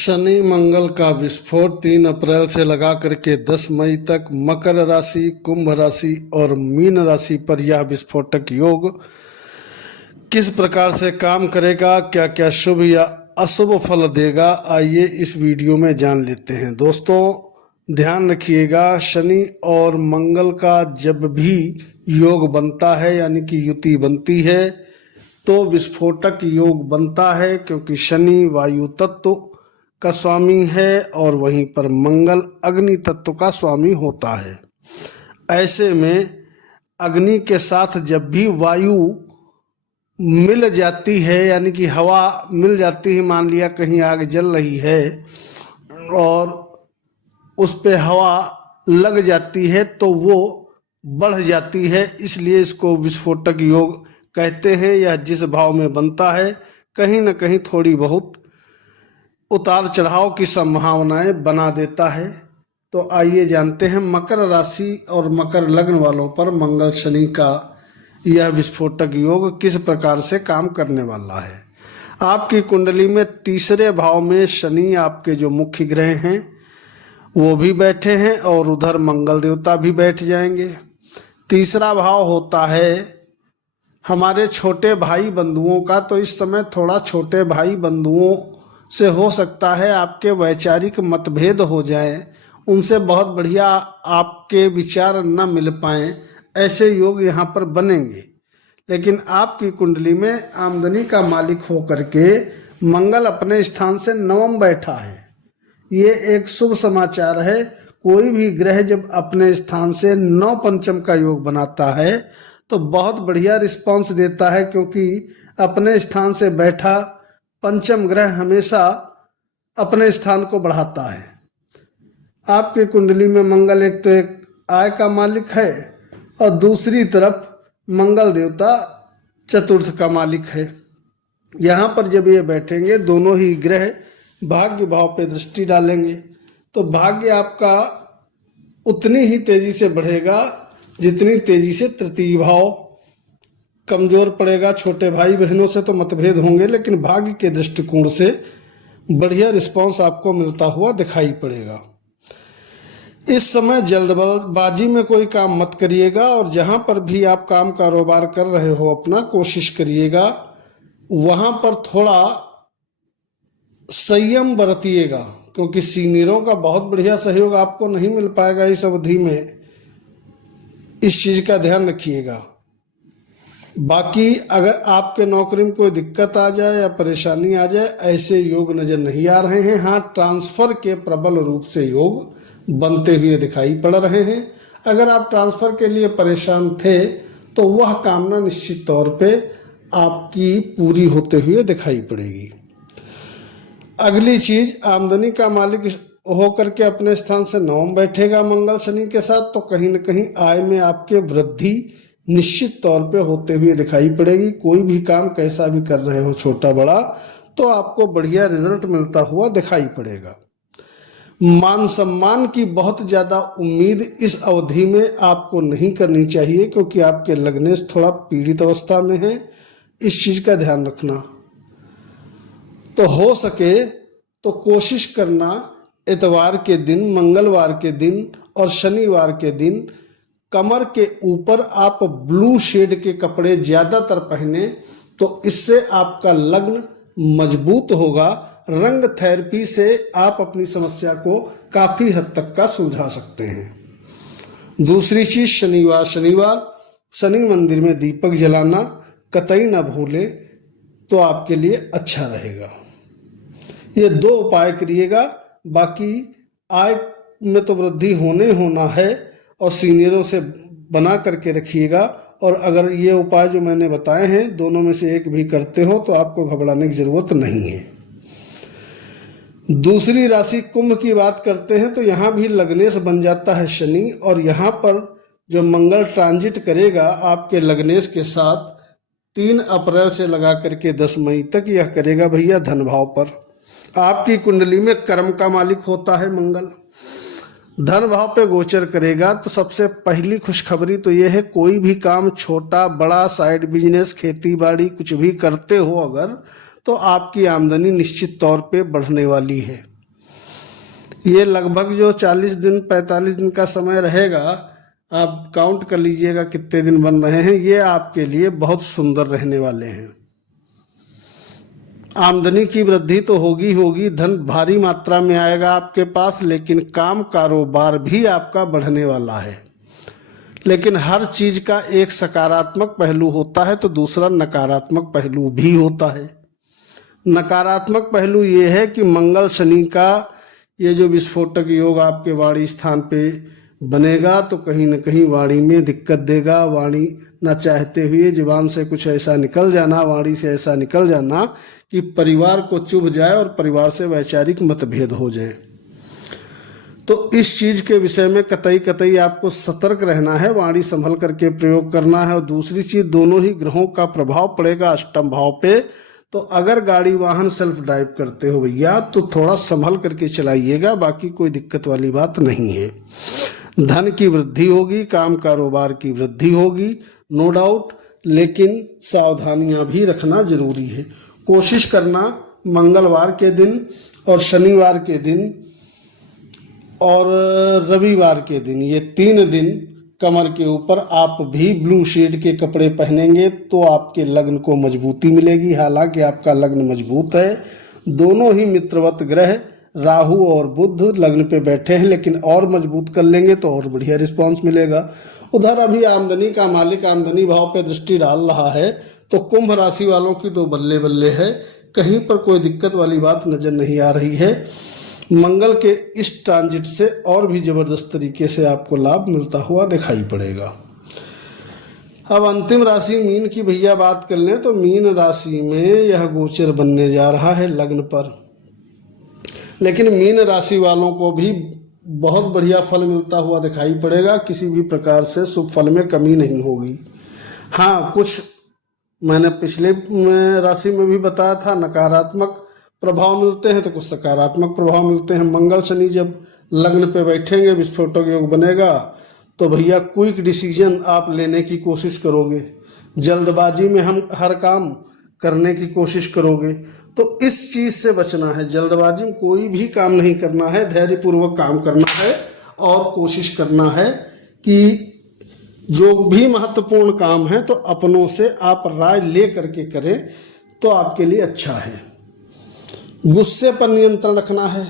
शनि मंगल का विस्फोट 3 अप्रैल से लगा करके 10 मई तक मकर राशि, कुंभ राशि और मीन राशि पर यह विस्फोटक योग किस प्रकार से काम करेगा, क्या क्या शुभ या अशुभ फल देगा, आइए इस वीडियो में जान लेते हैं। दोस्तों ध्यान रखिएगा, शनि और मंगल का जब भी योग बनता है यानी कि युति बनती है तो विस्फोटक योग बनता है, क्योंकि शनि वायु तत्व का स्वामी है और वहीं पर मंगल अग्नि तत्व का स्वामी होता है। ऐसे में अग्नि के साथ जब भी वायु मिल जाती है यानी कि हवा मिल जाती है, मान लिया कहीं आग जल रही है और उस पे हवा लग जाती है तो वो बढ़ जाती है, इसलिए इसको विस्फोटक योग कहते हैं। यह जिस भाव में बनता है कहीं न कहीं थोड़ी बहुत उतार चढ़ाव की संभावनाएं बना देता है। तो आइए जानते हैं मकर राशि और मकर लग्न वालों पर मंगल शनि का यह विस्फोटक योग किस प्रकार से काम करने वाला है। आपकी कुंडली में तीसरे भाव में शनि आपके जो मुख्य ग्रह हैं वो भी बैठे हैं और उधर मंगल देवता भी बैठ जाएंगे। तीसरा भाव होता है हमारे छोटे भाई बंधुओं का, तो इस समय थोड़ा छोटे भाई बंधुओं से हो सकता है आपके वैचारिक मतभेद हो जाएं, उनसे बहुत बढ़िया आपके विचार न मिल पाएं, ऐसे योग यहाँ पर बनेंगे। लेकिन आपकी कुंडली में आमदनी का मालिक होकर के मंगल अपने स्थान से नवम बैठा है, ये एक शुभ समाचार है। कोई भी ग्रह जब अपने स्थान से नौ पंचम का योग बनाता है तो बहुत बढ़िया रिस्पांस देता है, क्योंकि अपने स्थान से बैठा पंचम ग्रह हमेशा अपने स्थान को बढ़ाता है। आपके कुंडली में मंगल एक तो एक आय का मालिक है और दूसरी तरफ मंगल देवता चतुर्थ का मालिक है। यहाँ पर जब ये बैठेंगे दोनों ही ग्रह भाग्य भाव पे दृष्टि डालेंगे तो भाग्य आपका उतनी ही तेजी से बढ़ेगा जितनी तेजी से तृतीय भाव कमजोर पड़ेगा। छोटे भाई बहनों से तो मतभेद होंगे, लेकिन भाग्य के दृष्टिकोण से बढ़िया रिस्पांस आपको मिलता हुआ दिखाई पड़ेगा। इस समय जल्दबाजी में कोई काम मत करिएगा और जहां पर भी आप काम कारोबार कर रहे हो अपना कोशिश करिएगा वहां पर थोड़ा संयम बरतिएगा, क्योंकि सीनियरों का बहुत बढ़िया सहयोग आपको नहीं मिल पाएगा इस अवधि में। इस चीज का ध्यान रखिएगा। बाकी अगर आपके नौकरी में कोई दिक्कत आ जाए या परेशानी आ जाए, ऐसे योग नजर नहीं आ रहे हैं। हाँ, ट्रांसफर के प्रबल रूप से योग बनते हुए दिखाई पड़ रहे हैं। अगर आप ट्रांसफर के लिए परेशान थे तो वह कामना निश्चित तौर पे आपकी पूरी होते हुए दिखाई पड़ेगी। अगली चीज, आमदनी का मालिक होकर के अपने स्थान से नवम बैठेगा मंगल शनि के साथ, तो कहीं न कहीं आय में आपके वृद्धि निश्चित तौर पे होते हुए दिखाई पड़ेगी। कोई भी काम कैसा भी कर रहे हो छोटा बड़ा, तो आपको बढ़िया रिजल्ट मिलता हुआ दिखाई पड़ेगा। मान सम्मान की बहुत ज्यादा उम्मीद इस अवधि में आपको नहीं करनी चाहिए, क्योंकि आपके लग्नेश थोड़ा पीड़ित अवस्था में है। इस चीज का ध्यान रखना। तो हो सके तो कोशिश करना इतवार के दिन, मंगलवार के दिन और शनिवार के दिन कमर के ऊपर आप ब्लू शेड के कपड़े ज्यादातर पहने, तो इससे आपका लग्न मजबूत होगा। रंग थेरेपी से आप अपनी समस्या को काफी हद तक का सुलझा सकते हैं। दूसरी चीज, शनिवार शनि मंदिर में दीपक जलाना कतई ना भूलें, तो आपके लिए अच्छा रहेगा। ये दो उपाय करिएगा। बाकी आय में तो वृद्धि होना है और सीनियरों से बना करके रखिएगा। और अगर ये उपाय जो मैंने बताए हैं दोनों में से एक भी करते हो तो आपको घबराने की जरूरत नहीं है। दूसरी राशि कुंभ की बात करते हैं तो यहाँ भी लग्नेश बन जाता है शनि, और यहाँ पर जो मंगल ट्रांजिट करेगा आपके लग्नेश के साथ 3 अप्रैल से लगा करके 10 मई तक, यह करेगा भैया धन भाव पर। आपकी कुंडली में कर्म का मालिक होता है मंगल, धन भाव पे गोचर करेगा। तो सबसे पहली खुशखबरी तो यह है, कोई भी काम छोटा बड़ा, साइड बिजनेस, खेती बाड़ी कुछ भी करते हो अगर, तो आपकी आमदनी निश्चित तौर पे बढ़ने वाली है। ये लगभग जो 40 दिन 45 दिन का समय रहेगा, आप काउंट कर लीजिएगा कितने दिन बन रहे हैं। ये आपके लिए बहुत सुंदर रहने वाले हैं। आमदनी की वृद्धि तो होगी होगी, धन भारी मात्रा में आएगा आपके पास, लेकिन काम कारोबार भी आपका बढ़ने वाला है। लेकिन हर चीज का एक सकारात्मक पहलू होता है तो दूसरा नकारात्मक पहलू भी होता है। नकारात्मक पहलू ये है कि मंगल शनि का ये जो विस्फोटक योग आपके वाणी स्थान पे बनेगा तो कहीं न कहीं वाणी में दिक्कत देगा। वाणी न चाहते हुए जुबान से कुछ ऐसा निकल जाना, वाणी से ऐसा निकल जाना कि परिवार को चुभ जाए और परिवार से वैचारिक मतभेद हो जाए। तो इस चीज के विषय में कतई आपको सतर्क रहना है, वाणी संभल करके प्रयोग करना है। और दूसरी चीज, दोनों ही ग्रहों का प्रभाव पड़ेगा अष्टम भाव पे। तो अगर गाड़ी वाहन सेल्फ ड्राइव करते हो भैया तो थोड़ा संभल करके चलाइएगा, बाकी कोई दिक्कत वाली बात नहीं है। धन की वृद्धि होगी, काम कारोबार की वृद्धि होगी, नो डाउट, लेकिन सावधानियां भी रखना जरूरी है। कोशिश करना मंगलवार के दिन और शनिवार के दिन और रविवार के दिन, ये 3 दिन कमर के ऊपर आप भी ब्लू शेड के कपड़े पहनेंगे तो आपके लग्न को मजबूती मिलेगी। हालांकि आपका लग्न मजबूत है, दोनों ही मित्रवत ग्रह राहु और बुध लग्न पे बैठे हैं, लेकिन और मजबूत कर लेंगे तो और बढ़िया रिस्पांस मिलेगा। उधर अभी आमदनी का मालिक आमदनी भाव पे दृष्टि डाल रहा है तो कुंभ राशि वालों की तो बल्ले बल्ले है, कहीं पर कोई दिक्कत वाली बात नजर नहीं आ रही है। मंगल के इस ट्रांजिट से और भी जबरदस्त तरीके से आपको लाभ मिलता हुआ दिखाई पड़ेगा। अब अंतिम राशि मीन की भैया बात कर लें तो मीन राशि में यह गोचर बनने जा रहा है लग्न पर, लेकिन मीन राशि वालों को भी बहुत बढ़िया फल मिलता हुआ दिखाई पड़ेगा। किसी भी प्रकार से शुभ फल में कमी नहीं होगी। हाँ, कुछ मैंने पिछले राशि में भी बताया था, नकारात्मक प्रभाव मिलते हैं तो कुछ सकारात्मक प्रभाव मिलते हैं। मंगल शनि जब लग्न पे बैठेंगे, विस्फोटक योग बनेगा तो भैया क्विक डिसीजन आप लेने की कोशिश करोगे, जल्दबाजी में हम हर काम करने की कोशिश करोगे। तो इस चीज से बचना है, जल्दबाजी में कोई भी काम नहीं करना है, धैर्यपूर्वक काम करना है और कोशिश करना है कि जो भी महत्वपूर्ण काम है तो अपनों से आप राय ले करके करें तो आपके लिए अच्छा है। गुस्से पर नियंत्रण रखना है,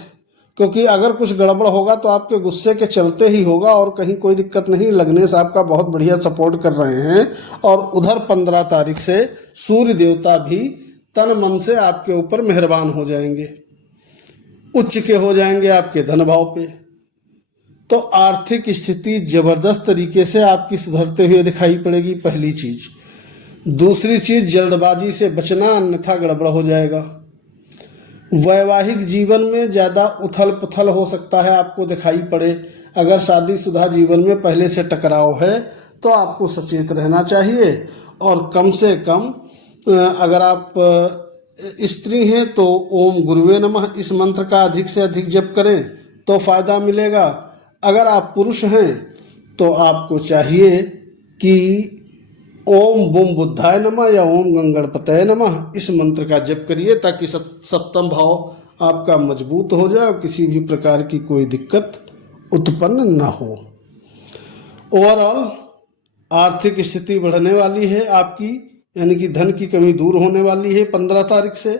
क्योंकि अगर कुछ गड़बड़ होगा तो आपके गुस्से के चलते ही होगा और कहीं कोई दिक्कत नहीं। लग्नेश आपका बहुत बढ़िया सपोर्ट कर रहे हैं और उधर 15 तारीख से सूर्य देवता भी तन मन से आपके ऊपर मेहरबान हो जाएंगे, उच्च के हो जाएंगे आपके धन भाव पे। तो आर्थिक स्थिति जबरदस्त तरीके से आपकी सुधरते हुए दिखाई पड़ेगी, पहली चीज। दूसरी चीज, जल्दबाजी से बचना, अन्यथा गड़बड़ हो जाएगा। वैवाहिक जीवन में ज़्यादा उथल पुथल हो सकता है, आपको दिखाई पड़े। अगर शादीशुदा जीवन में पहले से टकराव है तो आपको सचेत रहना चाहिए। और कम से कम अगर आप स्त्री हैं तो ओम गुरुवे नमः इस मंत्र का अधिक से अधिक जप करें तो फायदा मिलेगा। अगर आप पुरुष हैं तो आपको चाहिए कि ओम बुम बुद्धाय नमः या ओम गंगणपतये नमः इस मंत्र का जप करिए, ताकि सप्तम भाव आपका मजबूत हो जाए और किसी भी प्रकार की कोई दिक्कत उत्पन्न न हो। ओवरऑल आर्थिक स्थिति बढ़ने वाली है आपकी, यानी कि धन की कमी दूर होने वाली है 15 तारीख से।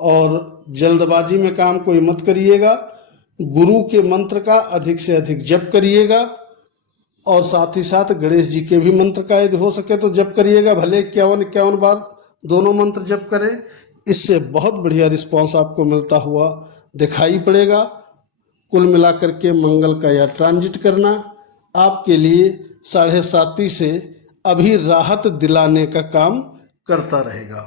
और जल्दबाजी में काम कोई मत करिएगा, गुरु के मंत्र का अधिक से अधिक जप करिएगा और साथ ही साथ गणेश जी के भी मंत्र का यदि हो सके तो जप करिएगा। भले 51 बार दोनों मंत्र जप करें, इससे बहुत बढ़िया रिस्पांस आपको मिलता हुआ दिखाई पड़ेगा। कुल मिलाकर के मंगल का यह ट्रांजिट करना आपके लिए 7.5 से अभी राहत दिलाने का काम करता रहेगा।